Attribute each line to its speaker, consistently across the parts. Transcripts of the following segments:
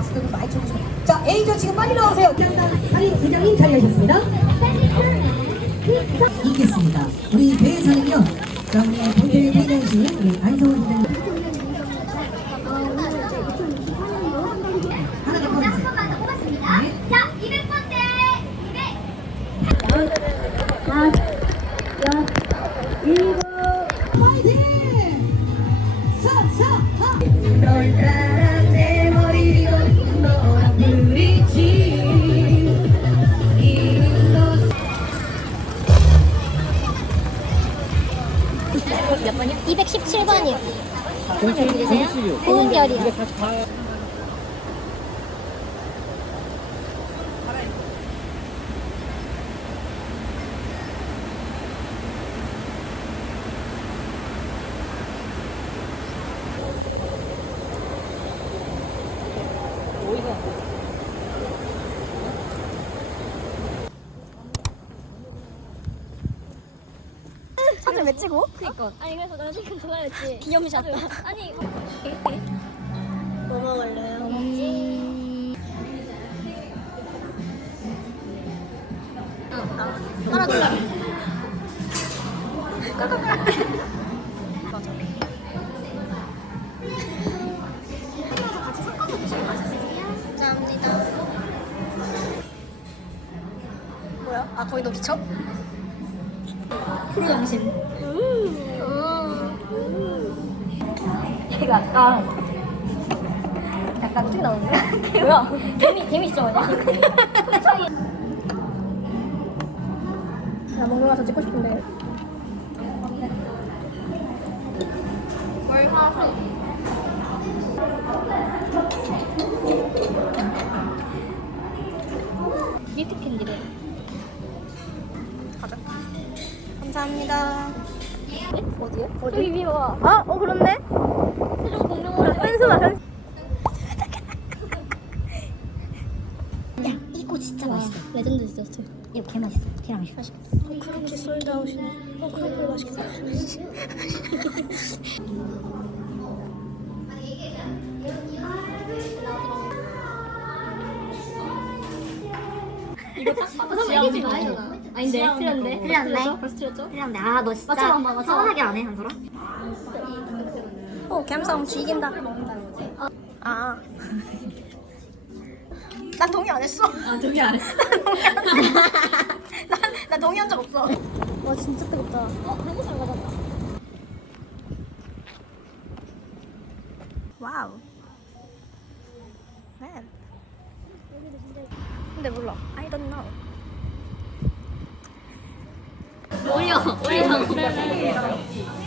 Speaker 1: 박수 들고 많이 쳐주시면 자 A조 지금 빨리 나오세요.
Speaker 2: 사리 부장님 자리하셨습니다. 있겠습니다. 우리 대회에서는요 자 우리 본회의 회장이신 우리 안성훈 부장님.
Speaker 3: 일곱
Speaker 2: 화이팅!
Speaker 3: 서서 서! 217번이요. 공주세요? 고은결이요. 사진 왜 찍어? 그니까. 아니 그래서 나 지금 좋아했지. 기념샷. 아니. 뭐 먹을래요? 뭐 먹지? 떨어질라. 같이 섞어서 드시면 맛있으세요. 감사합니다. 뭐야? 아 거의 너 미쳐? 프로 양심. 얘가 약간 약간 쭉 나오는데? 뭐야? 개미 개미 진짜 뭐냐? 나 먹으러 가서 찍고 싶은데. 월화수. 미트 캔디래. 감사합니다. 어디요? 어디? 여기 위에 와. 아, 어 그렇네. 현수가 현. 야, 이거 진짜 맛있어. 레전드 디저트. 이거 개 맛있어. 티라미슈. 맛있겠다. 어, 그렇게 솔드아웃이네. 어, 그렇게 맛있겠다. 이거 딱 봐도 이기지 마요. 아닌데
Speaker 4: 틀렸네.
Speaker 3: 벌써 틀렸죠?
Speaker 4: 그냥 아너 진짜
Speaker 3: 맞춰봐, 맞춰봐.
Speaker 4: 서운하게 안 해 한솔아?
Speaker 3: 어, 감성 죽인다. 아. 난 동의 안 했어. 아, 동의 안 했어. 난, 난 동의한 적 없어. 와, 진짜 뜨겁다. 어, 한국 잘 가졌다. 와우. Man. 근데 몰라. I don't know. 올려, 올려.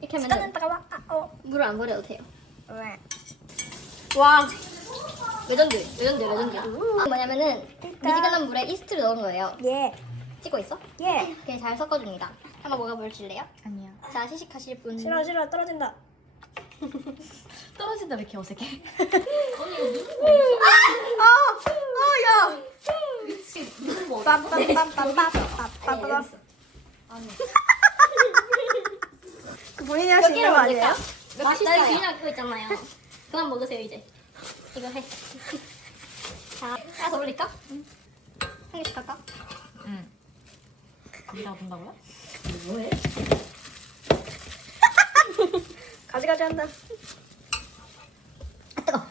Speaker 3: 이렇게 하면 따가워. 어. 물을 안 버려도 돼요. 왜? 와. 레전드, 레전드, 레전드. 뭐냐면은 미지근한 물에 이스트를 넣은 거예요.
Speaker 4: 예.
Speaker 3: 찍고 있어?
Speaker 4: 예.
Speaker 3: 그냥 잘 섞어줍니다. 한번 먹어보실래요?
Speaker 4: 아니야.
Speaker 3: 자, 시식하실 분.
Speaker 4: 싫어 싫어 떨어진다.
Speaker 1: 떨어진다 왜 이렇게 어색해?
Speaker 4: 빠빠빠빠빠빠빠빠.
Speaker 3: 그 본인이 하신 거 아니에요? 맛있어요. 그냥 그거 있잖아요. 그만 먹으세요 이제. 이거 해. 자, 따서 올릴까? 한 개씩 할까?
Speaker 1: 네가 본다고요?
Speaker 3: 가지가지 한다. 아 뜨거.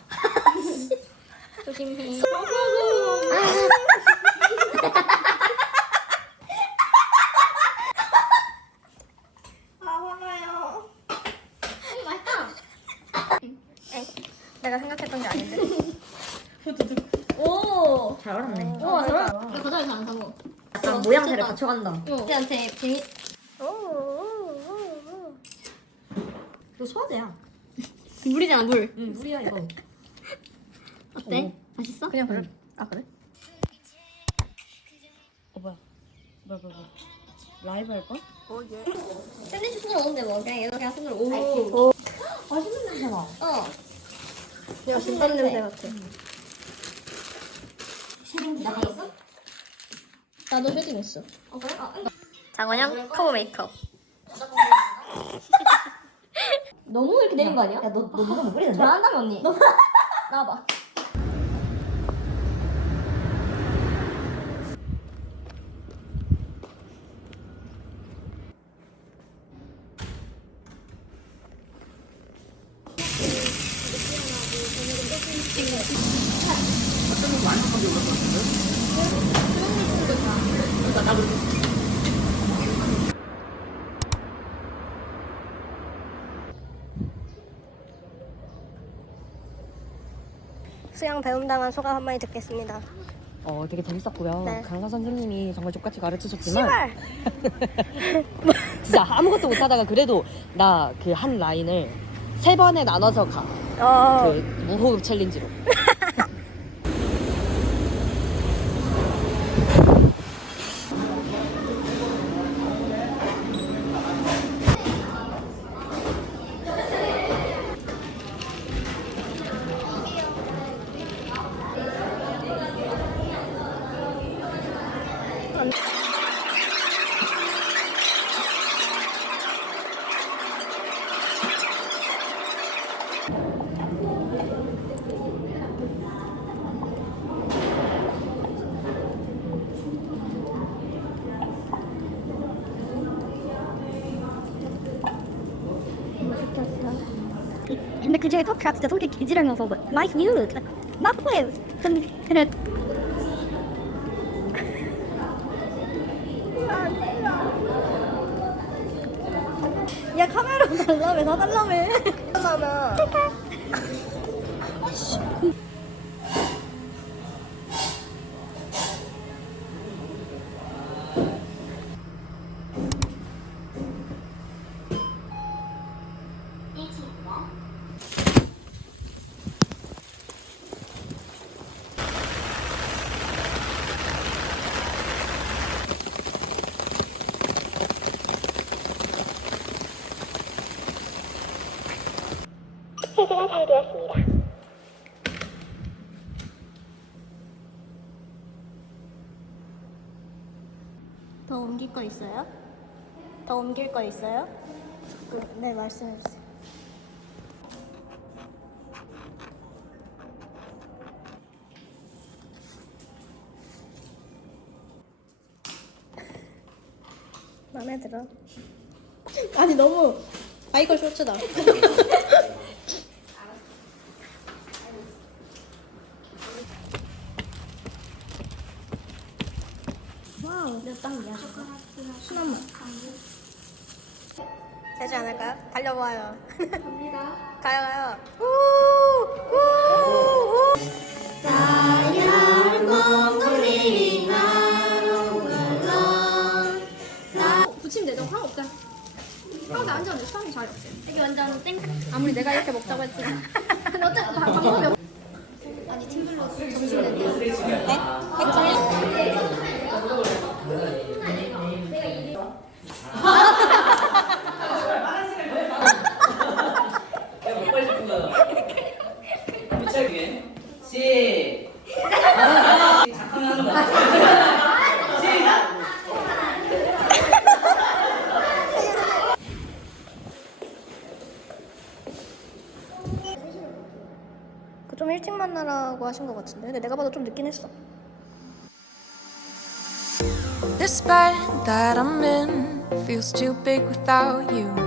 Speaker 3: 조심해.
Speaker 4: 아 화나요.
Speaker 3: 맛있다.
Speaker 4: 내가 생각했던 게 아닌데.
Speaker 3: 오.
Speaker 4: 잘 알았네.
Speaker 3: 오, 잘한다. 과자를 잘안 사고.
Speaker 4: 약간 모양새를 갖춰간다.
Speaker 3: 응. 우리한테 재미.
Speaker 4: 이거 소화제야.
Speaker 3: 물이잖아 물.
Speaker 1: 응, 우리야 이거.
Speaker 3: 어때? 맛있어?
Speaker 4: 그냥 그래. 아 그래?
Speaker 2: 어 뭐야? 뭐야 뭐야 뭐야? 라이브 할 거?
Speaker 3: 샌드위치 손으로 오는데 뭐 그냥 얘도 그냥 손으로 오.
Speaker 2: 맛있는 냄새 나.
Speaker 3: 어.
Speaker 4: 야 김밥 냄새 같아.
Speaker 3: 나가있어? 나도 쉐딩 했어. 어 그래? 아,
Speaker 4: 장원영 커버 메이크업.
Speaker 3: 너무 이렇게 내린 거 아니야?
Speaker 2: 야 너 너 누가 못 그리는데?
Speaker 3: 잘한다며 언니. 나와봐.
Speaker 4: 수영 배움당한 소감 한마디 듣겠습니다.
Speaker 2: 어 되게 재밌었고요.
Speaker 4: 네.
Speaker 2: 강사 선생님이 정말 족같이 가르치셨지만
Speaker 4: 씨발.
Speaker 2: 진짜 아무것도 못하다가 그래도 나 그 한 라인을 세 번에 나눠서 가.
Speaker 4: 어.
Speaker 2: 그 무호흡 챌린지로.
Speaker 5: 그 중에 터키가 진짜 속이 개지르면서 나이스 뉴 not with 근데 그래
Speaker 4: 야 카메라 달라며 다 달라며. 하잖아.
Speaker 3: 더 옮길 거 있어요?
Speaker 4: 더 옮길 거 있어요? 그, 네 말씀해 주세요. 마음에 들어.
Speaker 3: 아니 너무 바이걸 쇼츠다. 몇 단계야? 순한 맛.
Speaker 4: 되지 않을까요? 달려봐요.
Speaker 3: 갑니다.
Speaker 4: 가요 가요. 우! 우! 우!
Speaker 3: 붙이면 되죠. 황 없어요. 황에 앉았는데 수학이 잘 없어요. 이게 완전 땡. 아무리 내가 이렇게 먹자고 했지만. 근데 어쨌든 방- 방법이 없.
Speaker 4: 좀 일찍 만나라고 하신 것 같은데 근데 내가 봐도 좀 늦긴 했어.
Speaker 6: This bed that I'm in feels too big without you.